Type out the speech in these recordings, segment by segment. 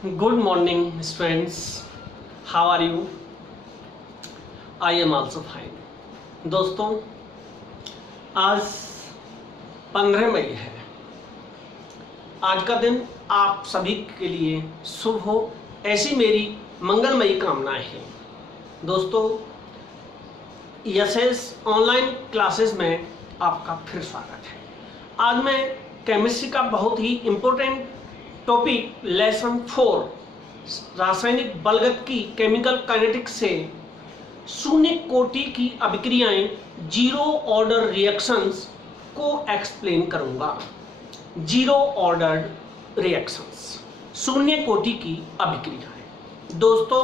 Good morning, students. How are you? I am also fine. दोस्तों, आज 15 मई है। आज का दिन आप सभी के लिए शुभ हो, ऐसी मेरी मंगलमयी कामनाएं हैं। दोस्तों, यशेस ऑनलाइन क्लासेस में आपका फिर स्वागत है। आज मैं केमिस्ट्री का बहुत ही इम्पोर्टेंट टॉपिक लेसन 4 रासायनिक बलगत की केमिकल काइनेटिक्स से शून्य कोटि की अभिक्रियाएं जीरो ऑर्डर रिएक्शंस को एक्सप्लेन करूंगा। जीरो ऑर्डर रिएक्शंस, शून्य कोटि की अभिक्रियाएं। दोस्तों,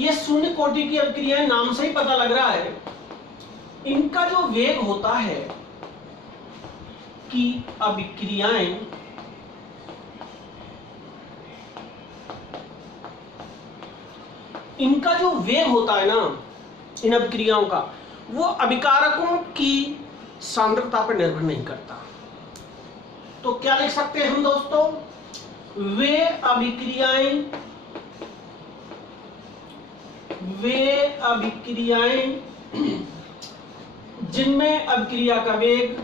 ये शून्य कोटि की अभिक्रियाएं नाम से ही पता लग रहा है, इनका जो वेग होता है कि अभिक्रियाएं इनका जो वेग होता है ना, इन अभिक्रियाओं का, वो अभिकारकों की सांद्रता पर निर्भर नहीं करता। तो क्या लिख सकते हैं हम दोस्तों? वे अभिक्रियाएं जिनमें अभिक्रिया का वेग,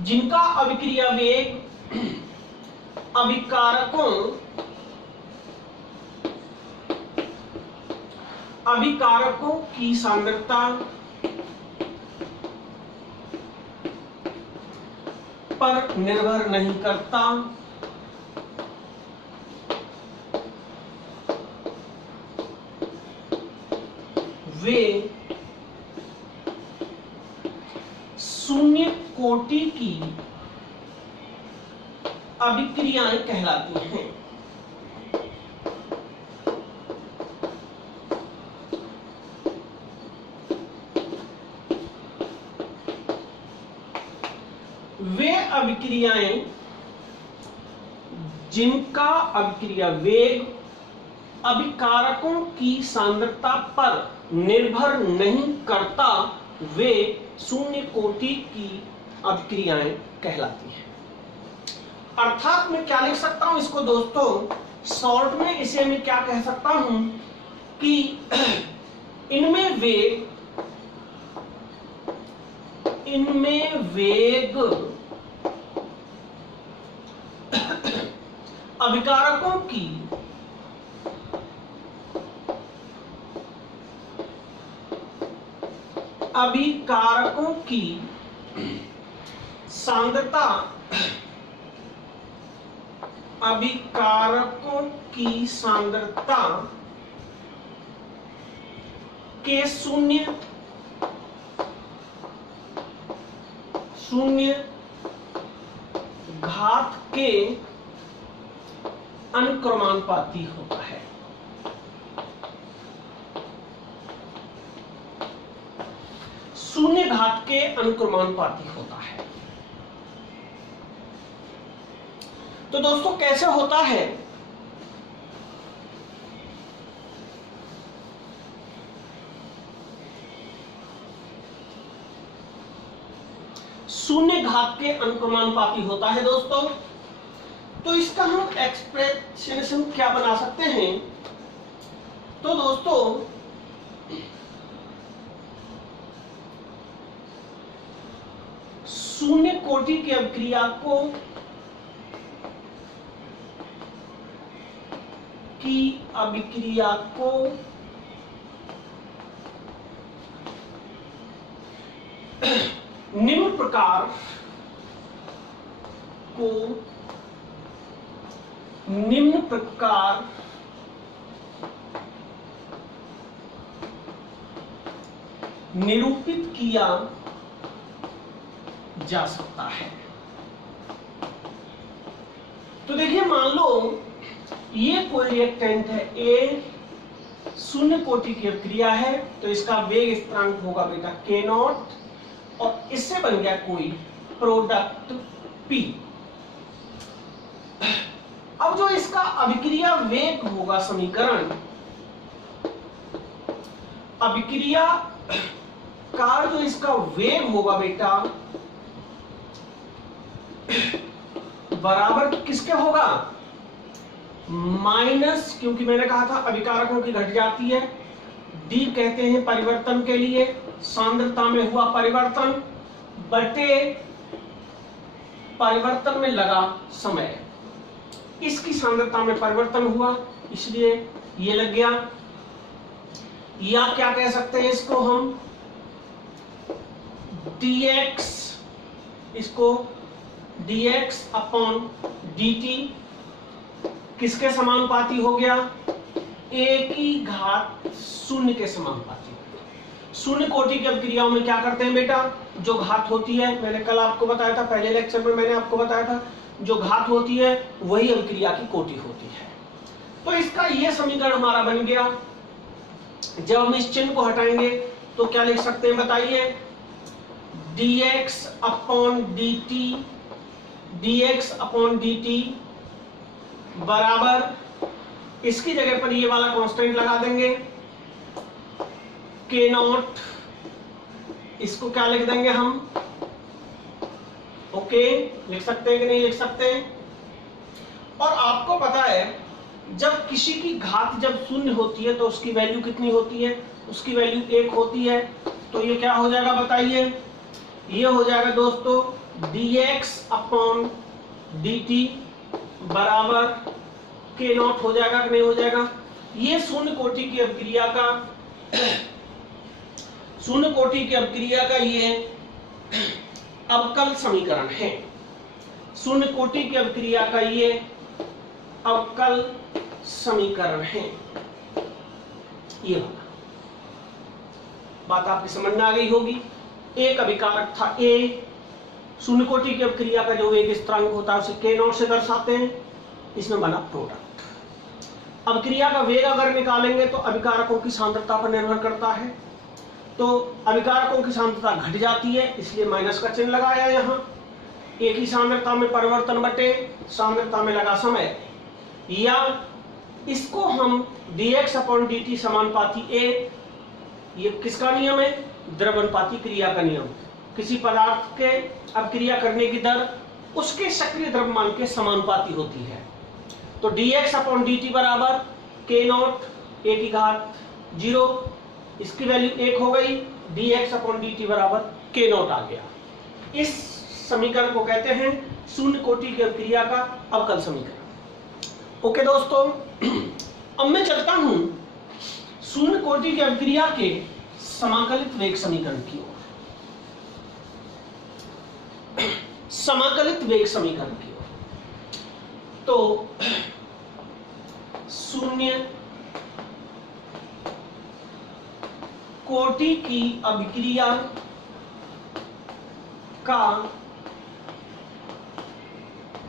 जिनका अभिक्रिया वेग अभिकारकों की सांद्रता पर निर्भर नहीं करता, वे शून्य कोटि की अभिक्रियाएं कहलाती हैं। वे अभिक्रियाएं जिनका अभिक्रिया वेग अभिकारकों की सांद्रता पर निर्भर नहीं करता, वे शून्य कोटि की अभिक्रियाएं कहलाती हैं। अर्थात मैं क्या लिख सकता हूं इसको दोस्तों, शॉर्ट में इसे मैं क्या कह सकता हूं कि इनमें वेग अभिकारकों की सांद्रता के शून्य घात के अनुक्रमानुपाती होता है। शून्य घात के अनुक्रमानुपाती होता है। तो दोस्तों, कैसे होता है? शून्य घात के अनुक्रमानुपाती होता है दोस्तों। तो इसका हम एक्सप्रेशन क्या बना सकते हैं? तो दोस्तों, शून्य कोटि की अभिक्रिया को निम्न प्रकार निरूपित किया जा सकता है। तो देखिए, मान लो ये कोई रिएक्टेंट है, ए शून्य कोटि की अभिक्रिया है, तो इसका वेग स्थिरांक होगा बेटा k0, और इससे बन गया कोई प्रोडक्ट P। अब जो इसका अभिक्रिया वेग होगा समीकरण, अभिक्रिया का जो इसका वेग होगा बेटा बराबर किसके होगा, माइनस, क्योंकि मैंने कहा था अभिकारकों की घट जाती है, डी कहते हैं परिवर्तन के लिए, सांद्रता में हुआ परिवर्तन बटे परिवर्तन में लगा समय। इसकी सांद्रता में परिवर्तन हुआ इसलिए ये लग गया, या क्या कह सकते हैं इसको हम dx, इसको dx अपॉन dt किसके समानुपाती हो गया, a की घात शून्य के समानुपाती। शून्य कोटि की अभिक्रियाओं में क्या करते हैं बेटा, जो घात होती है, मैंने कल आपको बताया था, पहले लेक्चर में मैंने आपको बताया था, जो घात होती है वही अभिक्रिया की कोटि होती है। तो इसका यह समीकरण हमारा बन गया। जब हम इस चिन्ह को हटाएंगे तो क्या लिख सकते हैं बताइए, dx upon dt, dx upon dt बराबर, इसकी जगह पर ये वाला कांस्टेंट लगा देंगे k नॉट, इसको क्या लिख देंगे हम, ओके, लिख सकते हैं कि नहीं लिख सकते। और आपको पता है जब किसी की घात जब शून्य होती है तो उसकी वैल्यू कितनी होती है, उसकी वैल्यू 1 होती है। तो ये क्या हो जाएगा बताइए, ये हो जाएगा दोस्तों dx अपॉन dt बराबर k नॉट हो जाएगा कि नहीं हो जाएगा। ये शून्य कोटि की अभिक्रिया का, शून्य कोटि की अभिक्रिया का ये अवकल समीकरण है। शून्य कोटि की अभिक्रिया का ये अवकल समीकरण है। ये वाला बात आपकी समझ में आ गई होगी। एक अभिकारक था A, शून्य कोटि की अभिक्रिया का जो वेग स्थिरांक होता है उसे k नॉट से दर्शाते हैं, इसमें बना प्रोडक्ट। अभिक्रिया का वेग अगर निकालेंगे तो अभिकारकों की सांद्रता पर निर्भर करता है, तो अभिकारकों की सांद्रता घट जाती है इसलिए माइनस का चिन्ह लगाया यहाँ। एक ही सांद्रता में परिवर्तन बटे सांद्रता में लगा समय, या इसको हम dx अपॉन dt समानुपाती a, ये किसका नियम है, द्रव्यानुपाती क्रिया का नियम। किसी पदार्थ के अभिक्रिया करने की दर उसके सक्रिय द्रव्यमान के समानुपाती होती है। तो dx अपॉन dt बराबर k नॉट a की घात 0, इसकी वैल्यू 1 हो गई, dx अपॉन dt बराबर k नॉट आ गया। इस समीकरण को कहते हैं शून्य कोटि की अभिक्रिया का अवकल समीकरण। ओके दोस्तों, अब मैं चलता हूं शून्य कोटि की अभिक्रिया के समाकलित वेग समीकरण की ओर, समाकलित वेग समीकरण की ओर। तो शून्य कोटि की अभिक्रिया का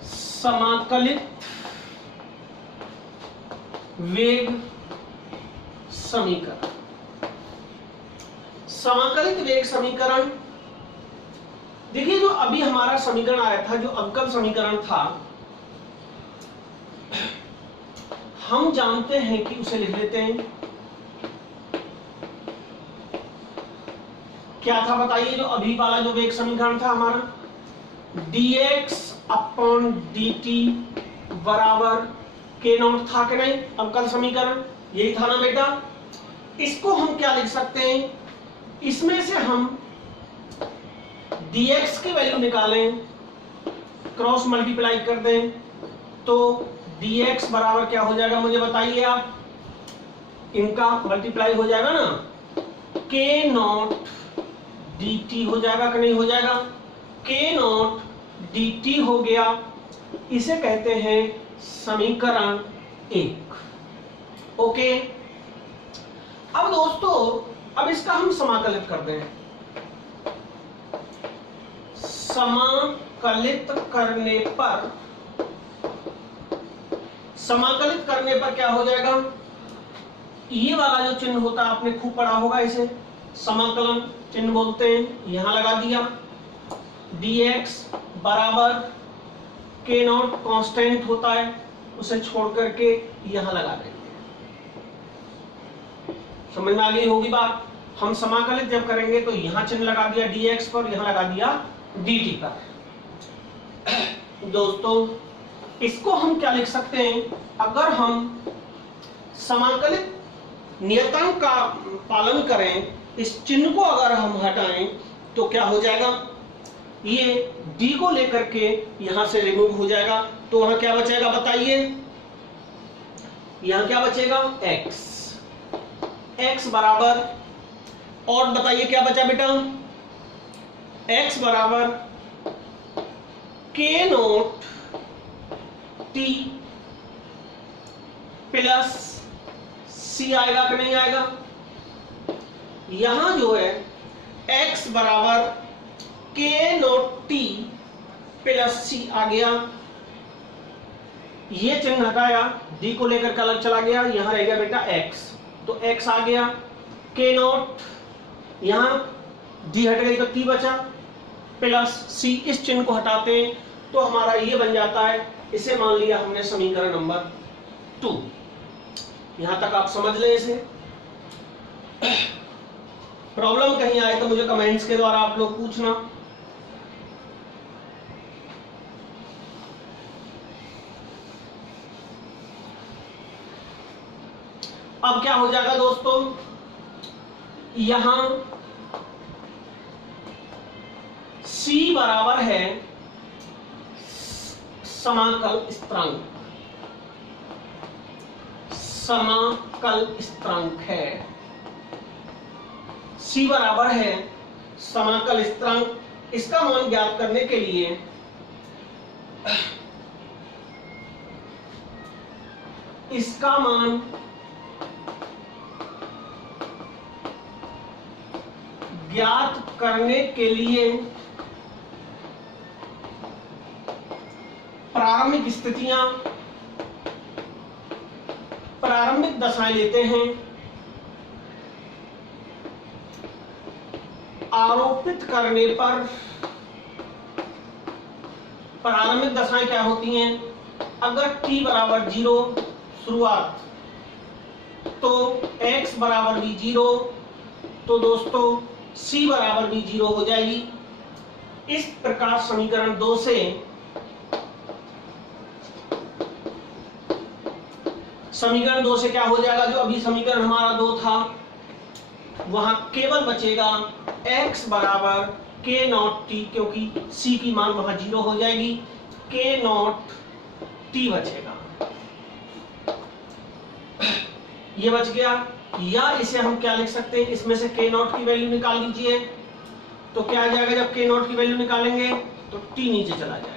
समाकलित वेग समीकरण। समाकलित वेग समीकरण, देखिए जो अभी हमारा समीकरण आया था, जो अवकल समीकरण था, हम जानते हैं कि उसे लिख लेते हैं, क्या था बताइए, जो अभी वाला जो वेग समीकरण था हमारा, dx अपॉन dt बराबर k नॉट था कि नहीं, अवकल समीकरण यही था ना बेटा। इसको हम क्या लिख सकते हैं, इसमें से हम dx की वैल्यू निकालें, क्रॉस मल्टीप्लाई कर दें, तो dx बराबर क्या हो जाएगा मुझे बताइए आप, इनका मल्टीप्लाई हो जाएगा ना, k नॉट dt हो जाएगा कि नहीं हो जाएगा, k नॉट dt हो गया, इसे कहते हैं समीकरण 1। ओके, अब दोस्तों अब इसका हम समाकलित कर दें, समाकलित करने पर क्या हो जाएगा, ये वाला जो चिन्ह होता है आपने खूब पढ़ा होगा, इसे समाकलन चिन्ह बोलते हैं, यहां लगा दिया, dx बराबर k नॉट कांस्टेंट होता है, उसे छोड़ करके यहां लगा देंगे, समझ में आ गई होगी बात। हम समाकलित जब करेंगे तो यहां चिन्ह लगा दिया dx पर, यहां लगा दिया dt पर। दोस्तों इसको हम क्या लिख सकते हैं, अगर हम समाकलित नियतांक का पालन करें, इस चिन्ह को अगर हम हटाएं तो क्या हो जाएगा, ये d को लेकर के यहां से रिमूव हो जाएगा, तो वहां क्या बचेगा बताइए, यहां क्या बचेगा x, x बराबर, और बताइए क्या बचा बेटा, x बराबर k note t plus c आएगा कि नहीं आएगा। यहां जो है x बराबर k note t plus c आ गया, ये चिन्ह हटाया, d को लेकर के अलग चला गया, यहां रह गया बेटा x, तो x आ गया, k नोट, यहां d हट गई तो t बचा, प्लस c, इस चिन्ह को हटाते हैं तो हमारा ये बन जाता है, इसे मान लिया हमने समीकरण नंबर 2। यहां तक आप समझ लें इसे। प्रॉब्लम कहीं आए तो मुझे कमेंट्स के द्वारा आप लोग पूछना। अब क्या हो जाएगा दोस्तों, यहां c बराबर है समाकल स्थिरांक, समाकल स्थिरांक है, c बराबर है समाकल स्थिरांक। इसका मान ज्ञात करने के लिए इसका मान ज्ञात करने के लिए प्रारंभिक स्थितियां, प्रारंभिक दशाएं लेते हैं, आरोपित करने पर प्रारंभिक दशाएं क्या होती हैं, अगर t बराबर 0 शुरुआत, तो x बराबर भी 0, तो दोस्तों c बराबर भी 0 हो जाएगी। इस प्रकार समीकरण 2 से क्या हो जाएगा, जो अभी समीकरण हमारा 2 था वहां केवल बचेगा x बराबर k नॉट t, क्योंकि c की मान वहां 0 हो जाएगी, k नॉट t बचेगा, ये बच गया। या इसे हम क्या लिख सकते हैं, इसमें से k नॉट की वैल्यू निकाल लीजिए, तो क्या आ जाएगा, जब k नॉट की वैल्यू निकालेंगे तो t नीचे चला जाएगा,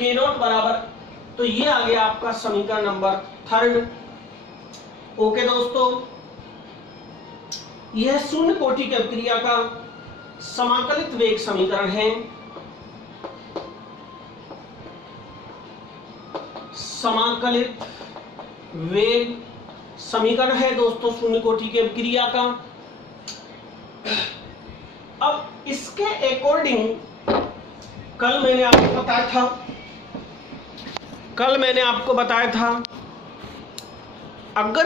k नॉट बराबर, तो ये आ गया आपका समीकरण नंबर 3। ओके दोस्तों, यह शून्य कोटि की अभिक्रिया का समाकलित वेग समीकरण है, समाकलित वेग समीकरण है दोस्तों शून्य कोटि की अभिक्रिया का। अब इसके अकॉर्डिंग कल मैंने आपको बताया था, अगर